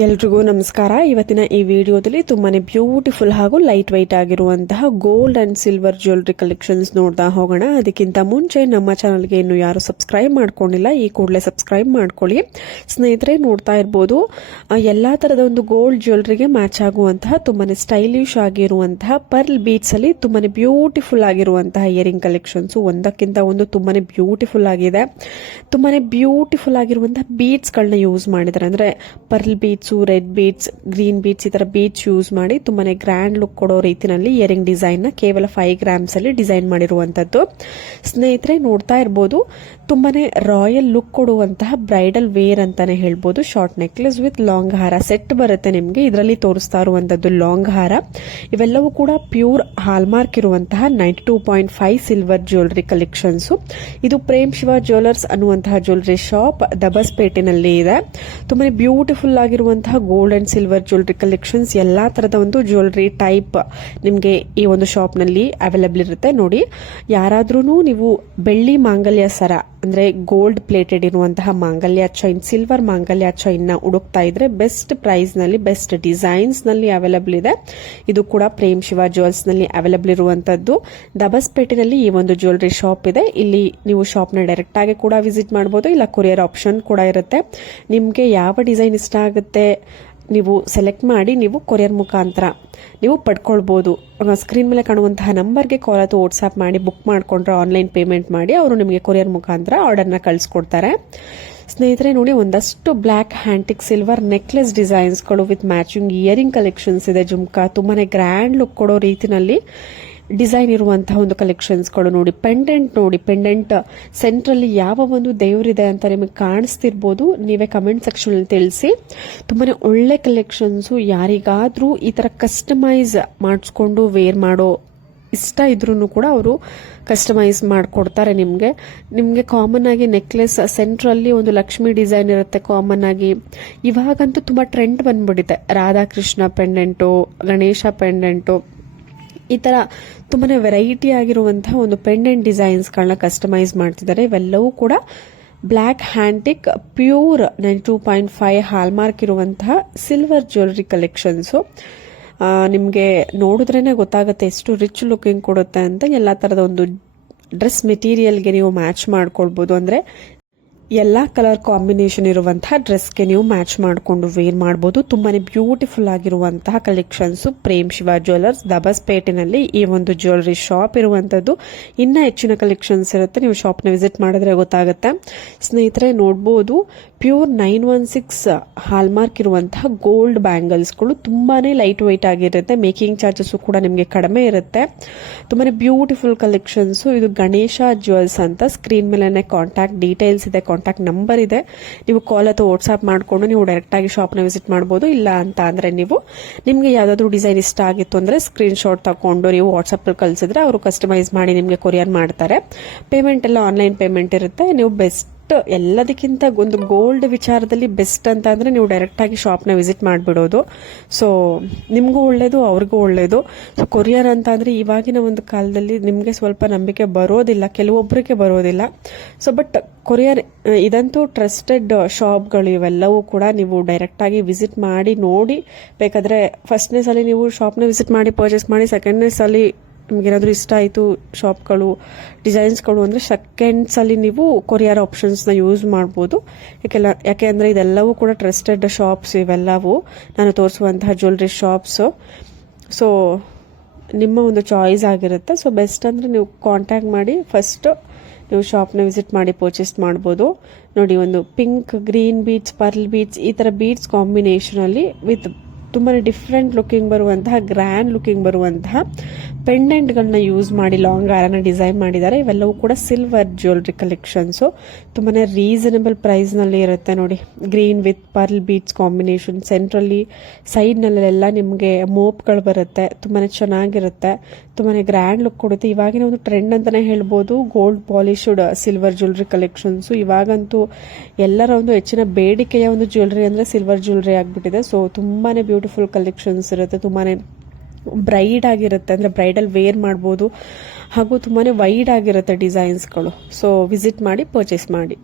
ಎಲ್ರಿಗೂ ನಮಸ್ಕಾರ. ಇವತ್ತಿನ ಈ ವಿಡಿಯೋದಲ್ಲಿ ತುಂಬಾನೇ ಬ್ಯೂಟಿಫುಲ್ ಹಾಗೂ ಲೈಟ್ ವೈಟ್ ಆಗಿರುವಂತಹ gold and silver jewellery collections ನೋಡ್ತಾ ಹೋಗೋಣ. ಅದಕ್ಕಿಂತ ಮುಂಚೆ ನಮ್ಮ ಚಾನಲ್ಗೆ ಇನ್ನು ಯಾರು ಸಬ್ಸ್ಕ್ರೈಬ್ ಮಾಡ್ಕೊಂಡಿಲ್ಲ, ಈ ಕೂಡಲೇ ಸಬ್ಸ್ಕ್ರೈಬ್ ಮಾಡ್ಕೊಳ್ಳಿ. ಸ್ನೇಹಿತರೆ, ನೋಡ್ತಾ ಇರ್ಬೋದು ಎಲ್ಲಾ ತರದ ಒಂದು ಗೋಲ್ಡ್ ಜ್ಯುವೆಲರಿಗೆ ಮ್ಯಾಚ್ ಆಗುವಂತಹ ತುಂಬಾನೇ ಸ್ಟೈಲಿಶ್ ಆಗಿರುವಂತಹ ಪರ್ಲ್ ಬೀಟ್ಸ್ ಅಲ್ಲಿ ತುಂಬಾನೇ ಬ್ಯೂಟಿಫುಲ್ ಆಗಿರುವಂತಹ ಇಯರಿಂಗ್ ಕಲೆಕ್ಷನ್ಸ್ ಒಂದಕ್ಕಿಂತ ಒಂದು ತುಂಬಾನೇ ಬ್ಯೂಟಿಫುಲ್ ಆಗಿದೆ. ತುಂಬಾನೇ ಬ್ಯೂಟಿಫುಲ್ ಆಗಿರುವಂತಹ ಬೀಟ್ಸ್ ಗಳನ್ನ ಯೂಸ್ ಮಾಡಿದ್ದಾರೆ. ಅಂದ್ರೆ purple beets, red beets, green beets, ಈ ತರ ಬೀಟ್ಸ್ ಯೂಸ್ ಮಾಡಿ ತುಂಬಾನೇ ಗ್ರ್ಯಾಂಡ್ ಲುಕ್ ಕೊಡೋ ರೀತಿನಲ್ಲಿ ಇಯರಿಂಗ್ ಡಿಸೈನ್ ನ ಕೇವಲ 5 ಗ್ರಾಮ್ಸ್ ಅಲ್ಲಿ ಡಿಸೈನ್ ಮಾಡಿರುವಂತದ್ದು. ಸ್ನೇಹಿತರೆ, ನೋಡ್ತಾ ಇರಬಹುದು ತುಂಬಾನೇ ರಾಯಲ್ ಲುಕ್ ಕೊಡುವಂತಹ ಬ್ರೈಡಲ್ ವೇರ್ ಅಂತಾನೆ ಹೇಳ್ಬೋದು. ಶಾರ್ಟ್ ನೆಕ್ಲೆಸ್ ವಿತ್ ಲಾಂಗ್ ಹಾರ ಸೆಟ್ ಬರುತ್ತೆ ನಿಮ್ಗೆ. ಇದರಲ್ಲಿ ತೋರಿಸ್ತಾ ಇರುವಂತದ್ದು ಲಾಂಗ್ ಹಾರ. ಇವೆಲ್ಲವೂ ಕೂಡ ಪ್ಯೂರ್ ಹಾಲ್ಮಾರ್ಕ್ ಇರುವಂತಹ 92.5 ಸಿಲ್ವರ್ ಜ್ಯುವೆಲರಿ ಕಲೆಕ್ಷನ್ಸ್. ಇದು ಪ್ರೇಮ್ ಶಿವ ಜ್ಯುವೆಲರ್ಸ್ ಅನ್ನುವಂತಹ ಜ್ಯುವೆಲರಿ ಶಾಪ್ ದಬಸ್ಪೇಟೆನಲ್ಲಿ ಇದೆ. ತುಂಬಾನೇ ಬ್ಯೂಟಿಫುಲ್ ಆಗಿರುವಂತಹ gold and silver jewellery collections, ಎಲ್ಲಾ ತರದ ಒಂದು ಜ್ಯುವೆಲರಿ ಟೈಪ್ ನಿಮ್ಗೆ ಈ ಒಂದು ಶಾಪ್ ನಲ್ಲಿ ಅವೈಲೇಬಲ್ ಇರುತ್ತೆ. ನೋಡಿ, ಯಾರಾದ್ರೂ ನೀವು ಬೆಳ್ಳಿ ಮಾಂಗಲ್ಯ ಸರ ಅಂದ್ರೆ ಗೋಲ್ಡ್ ಪ್ಲೇಟೆಡ್ ಇರುವಂತಹ ಮಾಂಗಲ್ಯ ಚೈನ್, ಸಿಲ್ವರ್ ಮಾಂಗಲ್ಯ ಚೈನ್ ನ ಹುಡುಕ್ತಾ ಇದ್ರೆ ಬೆಸ್ಟ್ ಪ್ರೈಸ್ ನಲ್ಲಿ, ಬೆಸ್ಟ್ ಡಿಸೈನ್ಸ್ ನಲ್ಲಿ ಅವೈಲೇಬಲ್ ಇದೆ. ಇದು ಕೂಡ ಪ್ರೇಮ್ ಶಿವ ಜ್ಯುವೆಲ್ಸ್ ನಲ್ಲಿ ಅವೈಲೇಬಲ್ ಇರುವಂತದ್ದು. ದಬಸ್ಪೇಟೆನಲ್ಲಿ ಈ ಒಂದು ಜ್ಯುವೆಲರಿ ಶಾಪ್ ಇದೆ. ಇಲ್ಲಿ ನೀವು ಶಾಪ್ ನ ಡೈರೆಕ್ಟ್ ಆಗಿ ಕೂಡ ವಿಸಿಟ್ ಮಾಡಬಹುದು, ಇಲ್ಲ ಕೊರಿಯರ್ ಆಪ್ಷನ್ ಕೂಡ ಇರುತ್ತೆ. ನಿಮ್ಗೆ ಯಾವ ಡಿಸೈನ್ ಇಷ್ಟ ಆಗುತ್ತೆ ನೀವು ಸೆಲೆಕ್ಟ್ ಮಾಡಿ ನೀವು ಕೊರಿಯರ್ ಮುಖಾಂತರ ನೀವು ಪಡ್ಕೊಳ್ಬಹುದು. ಸ್ಕ್ರೀನ್ ಮೇಲೆ ಕಾಣುವಂತಹ ನಂಬರ್ಗೆ ಕಾಲ್ ಅಥವಾ ವಾಟ್ಸ್ಆಪ್ ಮಾಡಿ ಬುಕ್ ಮಾಡ್ಕೊಂಡ್ರೆ ಆನ್ಲೈನ್ ಪೇಮೆಂಟ್ ಮಾಡಿ ಅವರು ನಿಮಗೆ ಕೊರಿಯರ್ ಮುಖಾಂತರ ಆರ್ಡರ್ನ ಕಳಿಸ್ಕೊಡ್ತಾರೆ. ಸ್ನೇಹಿತರೆ, ನೋಡಿ ಒಂದಷ್ಟು ಬ್ಲಾಕ್ ಹ್ಯಾಂಟಿಕ್ ಸಿಲ್ವರ್ ನೆಕ್ಲೆಸ್ ಡಿಸೈನ್ಸ್ಗಳು ವಿತ್ ಮ್ಯಾಚಿಂಗ್ ಇಯರಿಂಗ್ ಕಲೆಕ್ಷನ್ಸ್ ಇದೆ. ಜುಮ್ಕಾ ತುಂಬಾನೇ ಗ್ರ್ಯಾಂಡ್ ಲುಕ್ ಕೊಡೋ ರೀತಿನಲ್ಲಿ ಡಿಸೈನ್ ಇರುವಂತಹ ಒಂದು ಕಲೆಕ್ಷನ್ಸ್ಗಳು. ನೋಡಿ, ಪೆಂಡೆಂಟ್ ಸೆಂಟ್ರಲ್ಲಿ ಯಾವ ಒಂದು ದೇವರಿದೆ ಅಂತ ನಿಮಗೆ ಕಾಣಿಸ್ತಿರ್ಬೋದು. ನೀವೇ ಕಮೆಂಟ್ ಸೆಕ್ಷನ್ ಅಲ್ಲಿ ತಿಳಿಸಿ. ತುಂಬಾನೇ ಒಳ್ಳೆ ಕಲೆಕ್ಷನ್ಸ್. ಯಾರಿಗಾದ್ರೂ ಈ ತರ ಕಸ್ಟಮೈಸ್ ಮಾಡಿಸ್ಕೊಂಡು ವೇರ್ ಮಾಡೋ ಇಷ್ಟ ಇದ್ರೂ ಕೂಡ ಅವರು ಕಸ್ಟಮೈಸ್ ಮಾಡಿಕೊಡ್ತಾರೆ ನಿಮ್ಗೆ ಕಾಮನ್ ಆಗಿ ನೆಕ್ಲೆಸ್ ಸೆಂಟ್ರಲ್ಲಿ ಒಂದು ಲಕ್ಷ್ಮಿ ಡಿಸೈನ್ ಇರುತ್ತೆ ಕಾಮನ್ ಆಗಿ. ಇವಾಗಂತೂ ತುಂಬಾ ಟ್ರೆಂಡ್ ಬಂದ್ಬಿಟ್ಟಿದೆ. ರಾಧಾಕೃಷ್ಣ ಪೆಂಡೆಂಟು, ಗಣೇಶ ಪೆಂಡೆಂಟು, ಈ ತರ ತುಂಬಾನೇ ವೆರೈಟಿ ಆಗಿರುವಂತಹ ಒಂದು ಪೆಂಡೆಂಟ್ ಡಿಸೈನ್ಸ್ ಗಳನ್ನ ಕಸ್ಟಮೈಸ್ ಮಾಡ್ತಿದ್ದಾರೆ. ಇವೆಲ್ಲವೂ ಕೂಡ ಬ್ಲಾಕ್ ಹ್ಯಾಂಟಿಕ್ ಪ್ಯೂರ್ 92.5 ಹಾಲ್ಮಾರ್ಕ್ ಇರುವಂತಹ ಸಿಲ್ವರ್ ಜ್ಯುವೆಲರಿ ಕಲೆಕ್ಷನ್ಸ್. ನಿಮ್ಗೆ ನೋಡಿದ್ರೇನೆ ಗೊತ್ತಾಗುತ್ತೆ ಎಷ್ಟು ರಿಚ್ ಲುಕಿಂಗ್ ಕೊಡುತ್ತೆ ಅಂತ. ಎಲ್ಲಾ ತರದ ಒಂದು ಡ್ರೆಸ್ ಮೆಟೀರಿಯಲ್ಗೆ ನೀವು ಮ್ಯಾಚ್ ಮಾಡ್ಕೊಳ್ಬಹುದು. ಅಂದ್ರೆ ಎಲ್ಲಾ ಕಲರ್ ಕಾಂಬಿನೇಷನ್ ಇರುವಂತಹ ಡ್ರೆಸ್ಗೆ ನೀವು ಮ್ಯಾಚ್ ಮಾಡಿಕೊಂಡು ವೇರ್ ಮಾಡಬಹುದು. ತುಂಬಾನೇ ಬ್ಯೂಟಿಫುಲ್ ಆಗಿರುವಂತಹ ಕಲೆಕ್ಷನ್ಸ್. ಪ್ರೇಮ್ ಶಿವ ಜ್ಯುವೆಲರ್ಸ್ ದಬಸ್ಪೇಟೆನಲ್ಲಿ ಈ ಒಂದು ಜ್ಯುವೆಲರಿ ಶಾಪ್ ಇರುವಂತದ್ದು. ಇನ್ನ ಹೆಚ್ಚಿನ ಕಲೆಕ್ಷನ್ಸ್ ಇರುತ್ತೆ, ನೀವು ಶಾಪ್ ನ ವಿಸಿಟ್ ಮಾಡಿದ್ರೆ ಗೊತ್ತಾಗುತ್ತೆ. ಸ್ನೇಹಿತರೆ, ನೋಡಬಹುದು ಪ್ಯೂರ್ 916 ಹಾಲ್ಮಾರ್ಕ್ ಇರುವಂತಹ ಗೋಲ್ಡ್ ಬ್ಯಾಂಗಲ್ಸ್ಗಳು. ತುಂಬಾನೇ ಲೈಟ್ ವೈಟ್ ಆಗಿರುತ್ತೆ. ಮೇಕಿಂಗ್ ಚಾರ್ಜಸ್ ಕೂಡ ನಿಮಗೆ ಕಡಿಮೆ ಇರುತ್ತೆ. ತುಂಬಾನೇ ಬ್ಯೂಟಿಫುಲ್ ಕಲೆಕ್ಷನ್ಸ್. ಇದು ಗಣೇಶ ಜ್ಯುವೆಲ್ಸ್ ಅಂತ ಸ್ಕ್ರೀನ್ ಮೇಲೆ ಕಾಂಟ್ಯಾಕ್ಟ್ ಡೀಟೇಲ್ಸ್ ಇದೆ, ಕಾಂಟ್ಯಾಕ್ಟ್ ನಂಬರ್ ಇದೆ. ನೀವು ಕಾಲ್ ಅಥವಾ ವಾಟ್ಸ್ಆಪ್ ಮಾಡಿಕೊಂಡು ನೀವು ಡೈರೆಕ್ಟ್ ಆಗಿ ಶಾಪ್ ನ ವಿಸಿಟ್ ಮಾಡಬಹುದು. ಇಲ್ಲ ಅಂತ ಅಂದ್ರೆ ನಿಮ್ಗೆ ಯಾವ್ದಾದ್ರು ಡಿಸೈನ್ ಇಷ್ಟ ಆಗಿತ್ತು ಅಂದ್ರೆ ಸ್ಕ್ರೀನ್ ಶಾಟ್ ತಗೊಂಡು ನೀವು ವಾಟ್ಸ್ಆಪ್ ಅಲ್ಲಿ ಕಳಿಸಿದ್ರೆ ಅವರು ಕಸ್ಟಮೈಸ್ ಮಾಡಿ ನಿಮ್ಗೆ ಕೊರಿಯರ್ ಮಾಡ್ತಾರೆ. ಪೇಮೆಂಟ್ ಎಲ್ಲ ಆನ್ಲೈನ್ ಪೇಮೆಂಟ್ ಇರುತ್ತೆ. ನೀವು ಬೆಸ್ಟ್ ಎಲ್ಲದಕ್ಕಿಂತ ಒಂದು ಗೋಲ್ಡ್ ವಿಚಾರದಲ್ಲಿ ಬೆಸ್ಟ್ ಅಂತ ಅಂದ್ರೆ ನೀವು ಡೈರೆಕ್ಟ್ ಆಗಿ ಶಾಪ್ ನ ವಿಸಿಟ್ ಮಾಡಿಬಿಡೋದು. ಸೊ ನಿಮ್ಗೂ ಒಳ್ಳೇದು, ಅವ್ರಿಗೂ ಒಳ್ಳೇದು. ಸೊ ಕೊರಿಯರ್ ಅಂತ ಅಂದ್ರೆ ಇವಾಗಿನ ಒಂದು ಕಾಲದಲ್ಲಿ ನಿಮ್ಗೆ ಸ್ವಲ್ಪ ನಂಬಿಕೆ ಬರೋದಿಲ್ಲ, ಕೆಲವೊಬ್ಬರಿಗೆ ಬರೋದಿಲ್ಲ. ಸೊ ಬಟ್ ಕೊರಿಯರ್ ಇದಂತೂ ಟ್ರಸ್ಟೆಡ್ ಶಾಪ್ಗಳು. ಇವೆಲ್ಲವೂ ಕೂಡ ನೀವು ಡೈರೆಕ್ಟ್ ಆಗಿ ವಿಸಿಟ್ ಮಾಡಿ ನೋಡಿ. ಬೇಕಾದ್ರೆ ಫಸ್ಟ್ನೇ ಸಲ ನೀವು ಶಾಪ್ ನ ವಿಸಿಟ್ ಮಾಡಿ ಪರ್ಚೇಸ್ ಮಾಡಿ, ಸೆಕೆಂಡ್ನೇ ಸಲ ನಿಮ್ಗೆ ಏನಾದ್ರು ಇಷ್ಟ ಆಯಿತು ಶಾಪ್ಗಳು ಡಿಸೈನ್ಸ್ಗಳು ಅಂದ್ರೆ ಸೆಕೆಂಡ್ಸ್ ಅಲ್ಲಿ ನೀವು ಕೊರಿಯರ್ ಆಪ್ಷನ್ಸ್ ನ ಯೂಸ್ ಮಾಡಬಹುದು. ಯಾಕೆ ಅಂದ್ರೆ ಇದೆಲ್ಲವೂ ಕೂಡ ಟ್ರಸ್ಟೆಡ್ ಶಾಪ್ಸ್. ಇವೆಲ್ಲವೂ ನಾನು ತೋರಿಸುವಂತಹ ಜ್ಯುವೆಲರಿ ಶಾಪ್ಸ್. ಸೊ ನಿಮ್ಮ ಒಂದು ಚಾಯ್ಸ್ ಆಗಿರುತ್ತೆ. ಸೊ ಬೆಸ್ಟ್ ಅಂದ್ರೆ ನೀವು ಕಾಂಟ್ಯಾಕ್ಟ್ ಮಾಡಿ ಫಸ್ಟ್ ನೀವು ಶಾಪ್ ನ ವಿಸಿಟ್ ಮಾಡಿ ಪರ್ಚೇಸ್ ಮಾಡಬಹುದು. ನೋಡಿ, ಒಂದು pink, green beads, pearl beads, ಈ ತರ ಬೀಟ್ಸ್ ಕಾಂಬಿನೇಷನ್ ಅಲ್ಲಿ ವಿತ್ ತುಂಬಾ ಡಿಫ್ರೆಂಟ್ ಲುಕಿಂಗ್ ಬರುವಂತಹ, ಗ್ರ್ಯಾಂಡ್ ಲುಕಿಂಗ್ ಬರುವಂತಹ ಪೆಂಡೆಂಟ್ ಗಳನ್ನ ಯೂಸ್ ಮಾಡಿ ಲಾಂಗ್ ಹಾರನ ಡಿಸೈನ್ ಮಾಡಿದ್ದಾರೆ. ಇವೆಲ್ಲವೂ ಕೂಡ ಸಿಲ್ವರ್ ಜ್ಯುವೆಲರಿ ಕಲೆಕ್ಷನ್ಸ್. ತುಂಬಾನೇ ರೀಸನಬಲ್ ಪ್ರೈಸ್ ನಲ್ಲಿ ಇರುತ್ತೆ. ನೋಡಿ, green with pearl beads combination. Centrally side ನಲ್ಲೆಲ್ಲ ನಿಮ್ಗೆ ಮೋಪ್ಗಳು ಬರುತ್ತೆ. ತುಂಬಾನೇ ಚೆನ್ನಾಗಿರುತ್ತೆ. ತುಂಬಾನೇ ಗ್ರ್ಯಾಂಡ್ ಲುಕ್ ಕೊಡುತ್ತೆ. ಇವಾಗಿನ ಒಂದು ಟ್ರೆಂಡ್ ಅಂತಾನೆ ಹೇಳ್ಬೋದು gold polished silver jewellery collections. ಇವಾಗಂತೂ ಎಲ್ಲರ ಒಂದು ಹೆಚ್ಚಿನ ಬೇಡಿಕೆಯ ಒಂದು ಜ್ಯುವೆಲರಿ ಅಂದ್ರೆ ಸಿಲ್ವರ್ ಜ್ಯುವೆಲರಿ ಆಗ್ಬಿಟ್ಟಿದೆ. ಸೊ ತುಂಬಾನೇ ಬ್ಯೂಟಿಫುಲ್ ಕಲೆಕ್ಷನ್ಸ್ ಇರುತ್ತೆ. ತುಂಬಾನೇ ಬ್ರೈಡ್ ಆಗಿರುತ್ತೆ, ಅಂದ್ರೆ ಬ್ರೈಡಲ್ ವೇರ್ ಮಾಡಬಹುದು. ಹಾಗೂ ತುಂಬಾನೇ ವೈಡ್ ಆಗಿರುತ್ತೆ ಡಿಸೈನ್ಸ್ಗಳು. ಸೊ ವಿಸಿಟ್ ಮಾಡಿ ಪರ್ಚೇಸ್ ಮಾಡಿ.